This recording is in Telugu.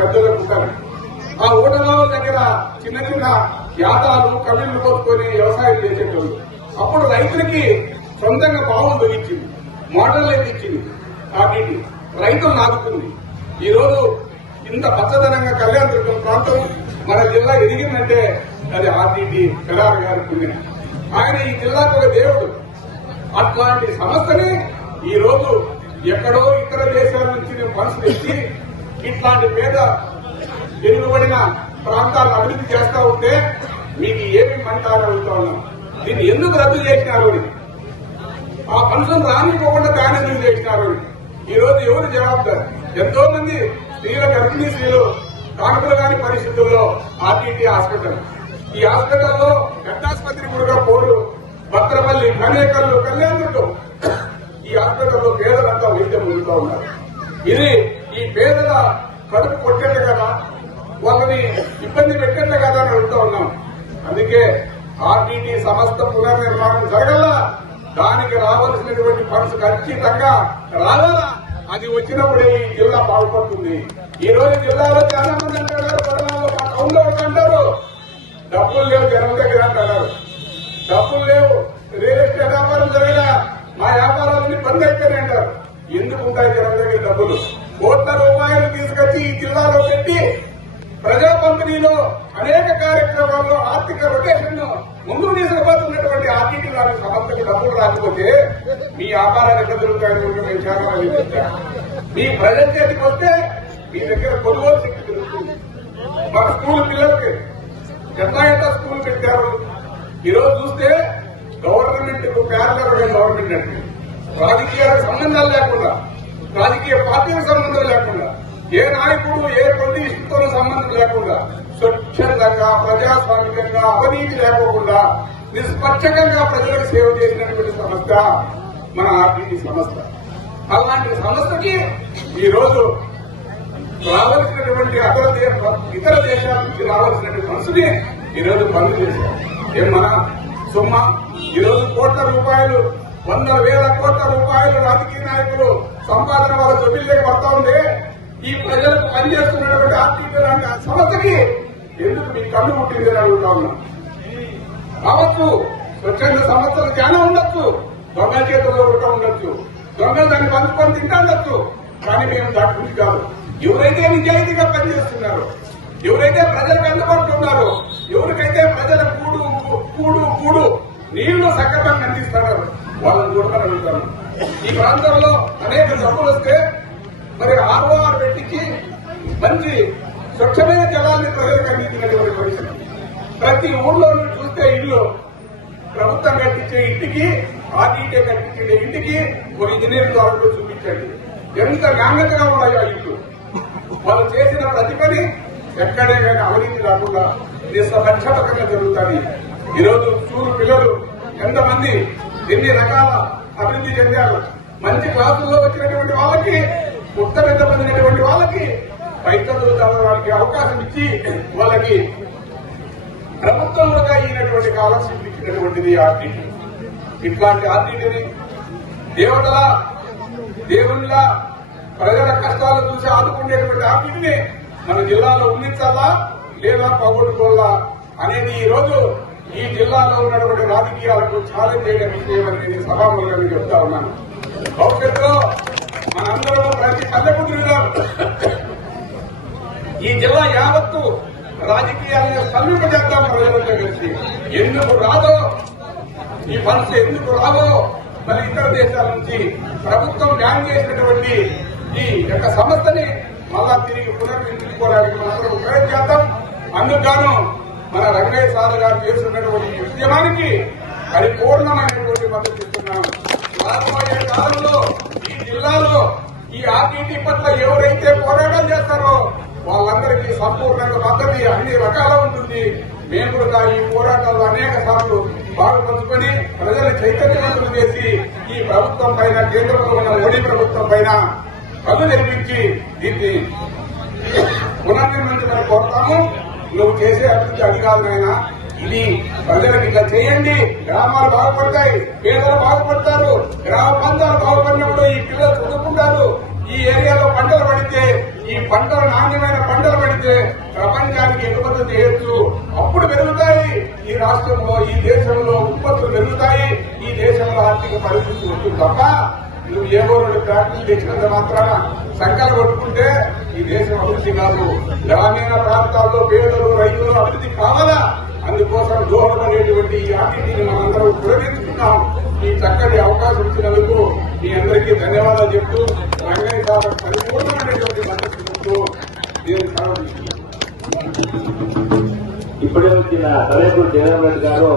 పెద్దలకు ఉంటారు ఆ ఊటల దగ్గర చిన్న చిన్న యాదాలు కవిళ్ళు కోసుకొని వ్యవసాయం చేసేటోళ్ళు. అప్పుడు రైతులకి సొంతంగా బావులు తొలగించింది మోటార్లు అయితే ఇచ్చింది. కాబట్టి రైతులు నాదుకుంది ఈ రోజు ఇంత పచ్చదనంగా కళ్యాణ దుర్గం ప్రాంతం మన జిల్లా ఎదిగిందంటే అది ఆర్టీటీ కళార గారి పుణ్యం. ఆయన ఈ జిల్లాకు ఒక దేవుడు. అట్లాంటి సంస్థని ఈ రోజు ఎక్కడో ఇతర దేశాల నుంచి మనసు తెచ్చి ఇట్లాంటి పేద వెనుకబడిన ప్రాంతాలను అభివృద్ధి చేస్తా ఉంటే మీకు ఏమి మంటారు అడుగుతా ఉన్నాం? దీన్ని ఎందుకు రద్దు చేసినారు అని. ఆ ఫంక్షన్ రానిపోకుండా దాని ఎందుకు చేసినారు అని. ఈ రోజు ఎవరు జవాబుదారు? ఎంతో మంది స్త్రీల గర్భిణీ స్త్రీలు కానుకలు కాని పరిస్థితుల్లో ఆర్టీటీ హాస్పిటల్. ఈ హాస్పిటల్లో పెద్దాసుపత్రి కూడా పోరు భద్రపల్లి కనేకల్లు కళ్యాణ్ ఈ హాస్పిటల్లో పేదలంతా వైద్యం పొందుతూ ఉన్నారు. ఇది ఈ పేదల కడుపు కొట్టేట కదా వాళ్ళని ఇబ్బంది పెట్టేట కదా అని అడుగుతా ఉన్నాం. అందుకే ఆర్టీటీ సమస్త పునర్నిర్మాణం జరగల. దానికి రావాల్సినటువంటి ఫండ్స్ ఖచ్చితంగా రావాలా. అది వచ్చినప్పుడే ఈ జిల్లా బాగుపడుతుంది. ఈ రోజు జిల్లాలో చాలా మంది అంటారు మా టౌన్లో అంటారు. డబ్బులు లేవు జనం దగ్గర అంటారు. డబ్బులు లేవు రియల్ ఎస్టేట్ వ్యాపారం జరగలే. మా వ్యాపారాలన్నీ బంద్ అయిపోయినాయి అంటారు. ఎందుకు ఉంటాయి జనం దగ్గర డబ్బులు? కోట్ల రూపాయలు తీసుకొచ్చి ఈ జిల్లాలో పెట్టి ప్రజా పంపిణీలో అనేక కార్యక్రమాల్లో ఆర్థిక రొటేషన్ ముందుకు తీసుకుపోతున్నటువంటి ఆర్థిక లాంటి సంస్థకి డబ్బులు రాకపోతే మీ వ్యాపారాలు ఎక్కడ దొరుకుతాయని మేము చాలా మీ ప్రజల చేతికి వస్తే మీ దగ్గర కొనుగోలు శక్తి దొరుకుతుంది మా స్కూల్ పిల్లలకి ఎంత ఎంత స్కూల్ పెట్టారు? ఈరోజు చూస్తే గవర్నమెంట్కు గవర్నమెంట్ అంటే రాజకీయాలకు సంబంధాలు లేకుండా రాజకీయ పార్టీలకు సంబంధం లేకుండా ఏ నాయకుడు ఏ పొలిటీషియన్తో సంబంధం లేకుండా స్వచ్ఛందంగా ప్రజాస్వామికంగా అవినీతి లేకోకుండా నిష్పక్షంగా ప్రజలకు సేవ చేసినటువంటి సంస్థ మన ఆర్టీసీ సంస్థ. అలాంటి సంస్థకి ఈరోజు రావలసినటువంటి రావాల్సినటువంటి అతర ఇతర దేశాల నుంచి రావాల్సినటువంటి మనసుని ఈ రోజు బంద్ చేశారు. ఏం మన ఈరోజు కోట్ల రూపాయలు వందల వేల కోట్ల రూపాయలు రాజకీయ నాయకులు సంపాదన వాళ్ళ జొబిల్లోకి వస్తా ఉంది ఈ ప్రజలకు పనిచేస్తున్నటువంటి ఆర్థిక లాంటి ఆ సంస్థకి ఎందుకు మీ కన్ను పుట్టింది అని అడుగుతా ఉన్నా. కావచ్చు స్వచ్ఛంద సంస్థలు చాలా ఉండొచ్చు దొంగ చేతుల్లో కూడా ఉండొచ్చు. దొంగలు దాన్ని పంచుకొని తింటా ఉండొచ్చు కానీ మేము దాని గురించి కాదు. ఎవరైతే నిజాయితీగా పనిచేస్తున్నారో ఎవరైతే ప్రజలకు అందుబాటులో ఉన్నారో ఎవరికైతే ప్రజల కూడు కూడు కూడు నీళ్ళు సక్రమంగా అందిస్తున్నారు వాళ్ళని చూడమని అడుగుతాను ఈ ప్రాంతంలో అనేక జబ్బులు వస్తే మరి ఆర్ఓఆర్ పెట్టించి మంచి స్వచ్ఛమైన జలాన్ని ప్రజలకు అందించినటువంటి పరిస్థితి. ప్రతి ఊళ్ళో చూస్తే ఇల్లు ప్రభుత్వం కట్టించే ఇంటికి ఆర్టీకే కట్టించే ఇంటికి ఒక ఇంజనీర్ ద్వారా చూపించండి. ఎంత నాణ్యతగా ఉన్నాయో ఆ ఇల్లు. వాళ్ళు చేసిన ప్రతి పని ఎక్కడే కానీ అవినీతి రాకుండా నిస్సపక్షపకంగా జరుగుతుంది. ఈరోజు చూడు పిల్లలు ఎంతమంది ఎన్ని రకాల అభివృద్ధి చెందారు? మంచి క్లాసుల్లో వచ్చినటువంటి వాళ్ళకి ఉత్తర పొందినటువంటి వాళ్ళకి పై చదువులు చదవడానికి అవకాశం ఇచ్చి వాళ్ళకి ప్రభుత్వం కూడా అయినటువంటి స్కాలర్షిప్ ఇచ్చినటువంటిది ఆర్టీటీ. ఇట్లాంటి ఆర్టీటీని దేవతల దేవుళ్ళ ప్రజల కష్టాలు చూసి ఆదుకునేటువంటి ఆర్టీటీని మన జిల్లాలో ఉండించాలా లేదా పోగొట్టుకోవాలా అనేది ఈ రోజు ఈ జిల్లాలో ఉన్నటువంటి రాజకీయాలకు ఛాలెంజ్ చేయడం విషయం నేను సభాములుగా మీకు చెప్తా ఉన్నాను. భవిష్యత్తులో మనందరం ప్రతి పల్లెపుత్రులు ఈ జిల్లా యావత్తు రాజకీయాలను సమీపజేద్దాం ప్రజలతో కలిసి ఎందుకు రాదో ఈ ఫండ్స్ ఎందుకు రావో మరి ఇతర దేశాల నుంచి ప్రభుత్వం బ్యాన్ చేసినటువంటి ఈ యొక్క సంస్థని మళ్ళా తిరిగి పునర్నిర్మించుకోవడానికి మనందరం ప్రయత్నం చేద్దాం అందుకు గాను మన రంగయ్య సార్ గారు చేస్తున్నటువంటి ఉద్యమానికి ఉద్యమానికి పరిపూర్ణమైనటువంటి మద్దతు ఇస్తున్నాం. రాబోయే కాలంలో ఈ జిల్లాలో ఈ ఆర్టీటీ పట్ల ఎవరైతే పోరాటం చేస్తారో వాళ్ళందరికీ సంపూర్ణంగా మద్దతు అన్ని రకాల ఉంటుంది. మేము కూడా ఈ పోరాటాల్లో అనేక సార్లు బాగుపంచుకొని ప్రజలు చైతన్యవంతులు చేసి ఈ ప్రభుత్వం పైన కేంద్రంలో ఉన్న మోడీ ప్రభుత్వం పైన కళ్ళు నిర్మించి దీన్ని పునర్నిర్మించమని కోరుతాము. నువ్వు చేసే అభివృద్ధి అది ఇది ప్రజలకు ఇట్లా చేయండి. గ్రామాలు బాగుపడతాయి పేదలు బాగుపడతారు గ్రామ పంచాలు బాగుపడినప్పుడు ఈ పిల్లలు చదువుకుంటారు. ఈ ఏరియాలో పంటలు పడితే ఈ పంటలు నాణ్యమైన పంటలు పడితే ప్రపంచానికి ఎగుమతి చేయొచ్చు. అప్పుడు పెరుగుతాయి. ఈ రాష్ట్రంలో ఈ దేశంలో ఉత్పత్తులు పెరుగుతాయి. ఈ దేశంలో ఆర్థిక పరిస్థితి వస్తుంది తప్ప నువ్వు ఏవో రెండు ప్రాక్టీస్ తెచ్చినంత మాత్రాన సంఖ్యలు కొట్టుకుంటే ఈ దేశం అభివృద్ధి కాదు. గ్రామీణ ప్రాంతాల్లో పేదలు రైతులు అభివృద్ధి కావాలా? అందుకోసం దోహదపడేటువంటి ఈ ఆర్టీని మనందరం ఉపయోగించుకున్నాం ఈ చక్కటి అవకాశం ఇచ్చినందుకు మీ అందరికీ ధన్యవాదాలు చెప్తూ రంగయ్య సార్ పరిపూర్ణమైనటువంటి మద్దతు చెప్తూ నేను సెలవు ఇప్పుడే వచ్చిన కలెక్టర్ జగన్ రెడ్డి గారు